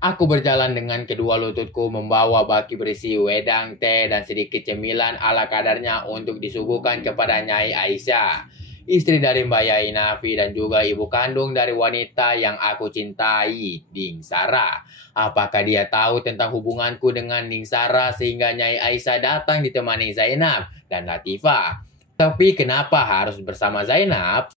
Aku berjalan dengan kedua lututku membawa baki berisi wedang, teh, dan sedikit cemilan ala kadarnya untuk disuguhkan kepada Nyai Aisyah, istri dari Mbak Yai Nafi dan juga ibu kandung dari wanita yang aku cintai, Ning Sara. Apakah dia tahu tentang hubunganku dengan Ning Sara sehingga Nyai Aisyah datang ditemani Zainab dan Latifah? Tapi kenapa harus bersama Zainab?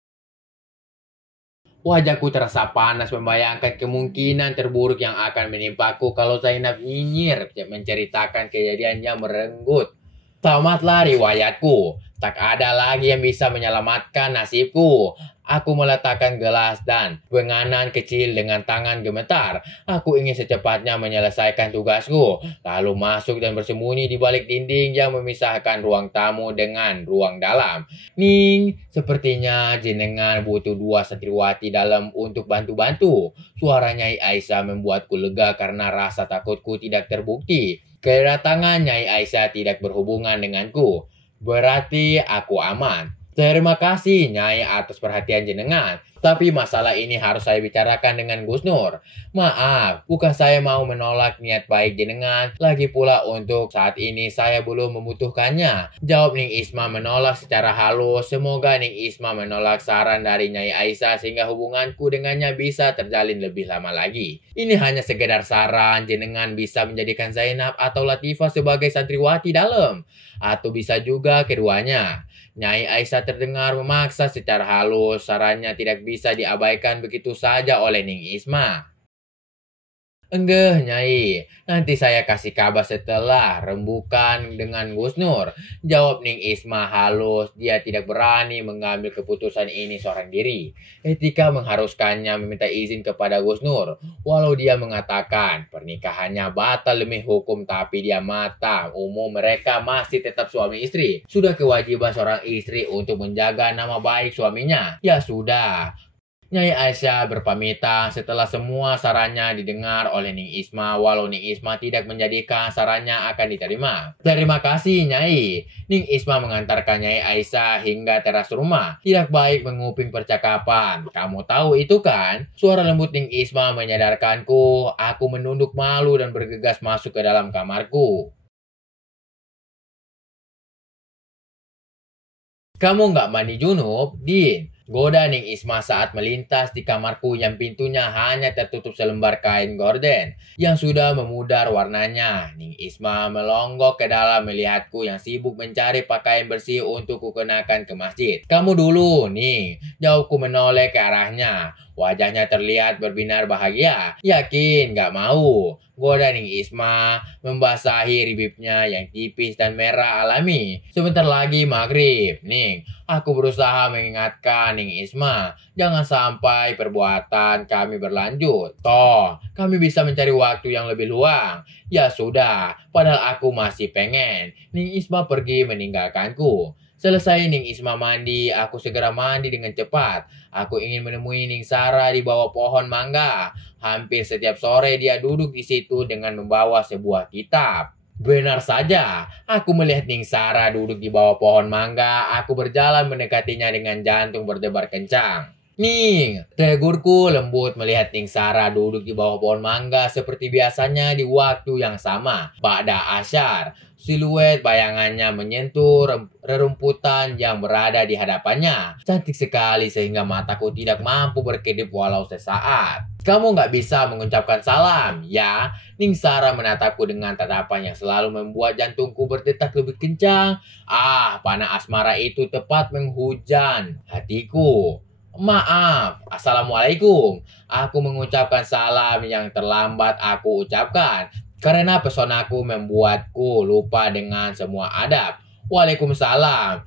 Wajahku terasa panas membayangkan kemungkinan terburuk yang akan menimpaku kalau Zainab nyinyir menceritakan kejadiannya merenggut. Tamatlah riwayatku. Tak ada lagi yang bisa menyelamatkan nasibku. Aku meletakkan gelas dan penganan kecil dengan tangan gemetar. Aku ingin secepatnya menyelesaikan tugasku, lalu masuk dan bersembunyi di balik dinding yang memisahkan ruang tamu dengan ruang dalam. Ning, sepertinya jenengan butuh dua santriwati dalam untuk bantu-bantu. Suara Nyai Aisyah membuatku lega karena rasa takutku tidak terbukti. Kedatangan Nyai Aisyah tidak berhubungan denganku. Berarti aku aman. Terima kasih Nyai atas perhatian jenengan. Tapi masalah ini harus saya bicarakan dengan Gus Nur. Maaf, bukan saya mau menolak niat baik jenengan. Lagi pula untuk saat ini saya belum membutuhkannya. Jawab Ning Isma menolak secara halus. Semoga Ning Isma menolak saran dari Nyai Aisyah sehingga hubunganku dengannya bisa terjalin lebih lama lagi. Ini hanya sekedar saran, jenengan bisa menjadikan Zainab atau Latifah sebagai santriwati dalam. Atau bisa juga keduanya. Nyai Aisyah terdengar memaksa secara halus, sarannya tidak bisa diabaikan begitu saja oleh Ning Isma. Enggak, Nyai. Nanti saya kasih kabar setelah rembukan dengan Gus Nur. Jawab Ning Isma halus. Dia tidak berani mengambil keputusan ini seorang diri. Etika mengharuskannya meminta izin kepada Gus Nur. Walau dia mengatakan pernikahannya batal demi hukum, tapi dia mata umum mereka masih tetap suami istri. Sudah kewajiban seorang istri untuk menjaga nama baik suaminya. Ya sudah. Nyai Aisyah berpamitan setelah semua sarannya didengar oleh Ning Isma, walau Ning Isma tidak menjadikan sarannya akan diterima. Terima kasih Nyai. Ning Isma mengantarkan Nyai Aisyah hingga teras rumah. Tidak baik menguping percakapan. Kamu tahu itu kan? Suara lembut Ning Isma menyadarkanku. Aku menunduk malu dan bergegas masuk ke dalam kamarku. Kamu nggak mandi junub, Din? Goda Ning Isma saat melintas di kamarku yang pintunya hanya tertutup selembar kain gorden yang sudah memudar warnanya. Ning Isma melonggok ke dalam melihatku yang sibuk mencari pakaian bersih untuk kukenakan ke masjid. Kamu dulu, Ning. Jauhku menoleh ke arahnya. Wajahnya terlihat berbinar bahagia. Yakin nggak mau? Goda Ning Isma membasahi bibirnya yang tipis dan merah alami. Sebentar lagi maghrib, Ning. Aku berusaha mengingatkan Ning Isma. Jangan sampai perbuatan kami berlanjut. Toh, kami bisa mencari waktu yang lebih luang. Ya sudah, padahal aku masih pengen. Ning Isma pergi meninggalkanku. Selesai Ning Isma mandi, aku segera mandi dengan cepat. Aku ingin menemui Ning Sara di bawah pohon mangga. Hampir setiap sore dia duduk di situ dengan membawa sebuah kitab. Benar saja, aku melihat Ning Sara duduk di bawah pohon mangga. Aku berjalan mendekatinya dengan jantung berdebar kencang. Ning, tegurku lembut melihat Ning Sara duduk di bawah pohon mangga seperti biasanya di waktu yang sama. Ba'da asyar, siluet bayangannya menyentuh rerumputan yang berada di hadapannya. Cantik sekali sehingga mataku tidak mampu berkedip walau sesaat. Kamu nggak bisa mengucapkan salam, ya? Ning Sara menatapku dengan tatapan yang selalu membuat jantungku berdetak lebih kencang. Ah, panah asmara itu tepat menghujan hatiku. Maaf, Assalamualaikum. Aku mengucapkan salam yang terlambat aku ucapkan. Karena pesonaku membuatku lupa dengan semua adab. Waalaikumsalam.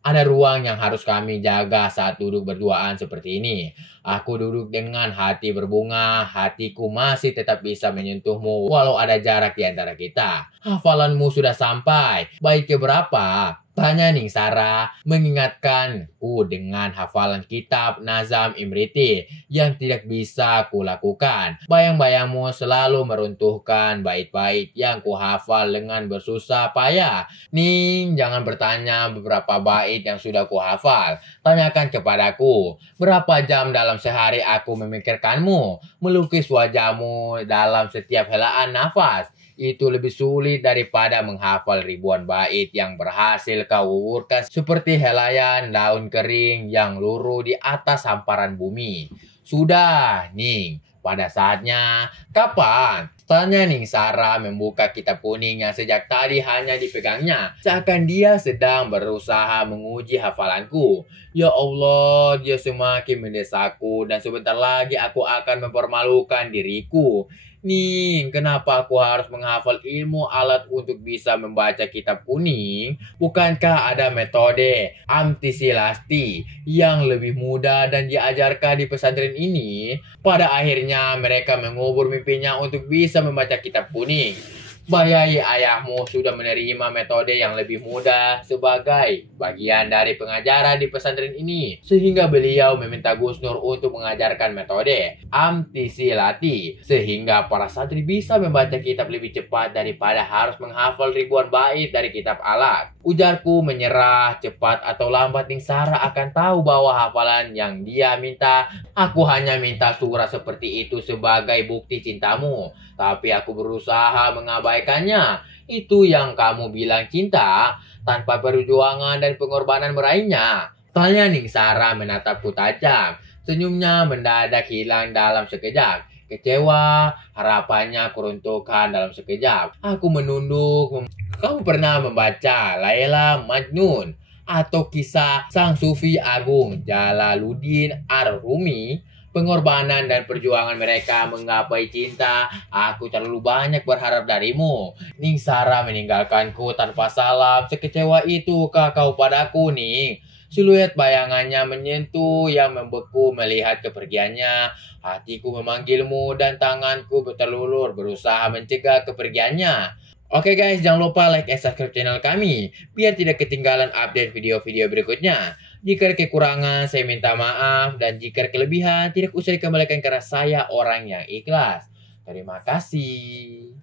Ada ruang yang harus kami jaga saat duduk berduaan seperti ini. Aku duduk dengan hati berbunga, hatiku masih tetap bisa menyentuhmu walau ada jarak di antara kita. Hafalanmu sudah sampai, bait keberapa? Tanya Ningsara mengingatkanku dengan hafalan kitab Nazam Imriti yang tidak bisa kulakukan. Bayang-bayangmu selalu meruntuhkan bait-bait yang kuhafal dengan bersusah payah. Ning, jangan bertanya beberapa bait yang sudah kuhafal. Tanyakan kepadaku, berapa jam dalam sehari aku memikirkanmu, melukis wajahmu dalam setiap helaan nafas. Itu lebih sulit daripada menghafal ribuan bait yang berhasil kau gugurkan seperti helaian daun kering yang luruh di atas hamparan bumi. Sudah, Ning. Pada saatnya, kapan? Tanya Ningsara membuka kitab kuning yang sejak tadi hanya dipegangnya. Seakan dia sedang berusaha menguji hafalanku. Ya Allah, dia semakin mendesakku dan sebentar lagi aku akan mempermalukan diriku. Ning, kenapa aku harus menghafal ilmu alat untuk bisa membaca kitab kuning? Bukankah ada metode Amtisilasti yang lebih mudah dan diajarkan di pesantren ini? Pada akhirnya mereka mengubur mimpinya untuk bisa membaca kitab kuning. Bayai ayahmu sudah menerima metode yang lebih mudah sebagai bagian dari pengajaran di pesantren ini. Sehingga beliau meminta Gus Nur untuk mengajarkan metode Amtisilati. Sehingga para santri bisa membaca kitab lebih cepat daripada harus menghafal ribuan bait dari kitab alat. Ujarku menyerah, cepat atau lambat Ningsara akan tahu bahwa hafalan yang dia minta. Aku hanya minta surat seperti itu sebagai bukti cintamu. Tapi aku berusaha mengabaikannya. Itu yang kamu bilang cinta tanpa perjuangan dan pengorbanan meraihnya. Tanya Ningsara menatapku tajam. Senyumnya mendadak hilang dalam sekejap. Kecewa, harapannya kuruntukan dalam sekejap. Aku menunduk. Kamu pernah membaca Laila Majnun atau kisah sang sufi agung Jalaluddin Ar-Rumi? Pengorbanan dan perjuangan mereka menggapai cinta. Aku terlalu banyak berharap darimu. Ningsara meninggalkanku tanpa salam. Sekecewa itukah kau padaku, Ning? Siluet bayangannya menyentuh yang membeku melihat kepergiannya. Hatiku memanggilmu dan tanganku bertelulur berusaha mencegah kepergiannya. Oke guys, jangan lupa like and subscribe channel kami biar tidak ketinggalan update video-video berikutnya. Jika ada kekurangan, saya minta maaf. Dan jika ada kelebihan, tidak usah dikembalikan karena saya orang yang ikhlas. Terima kasih.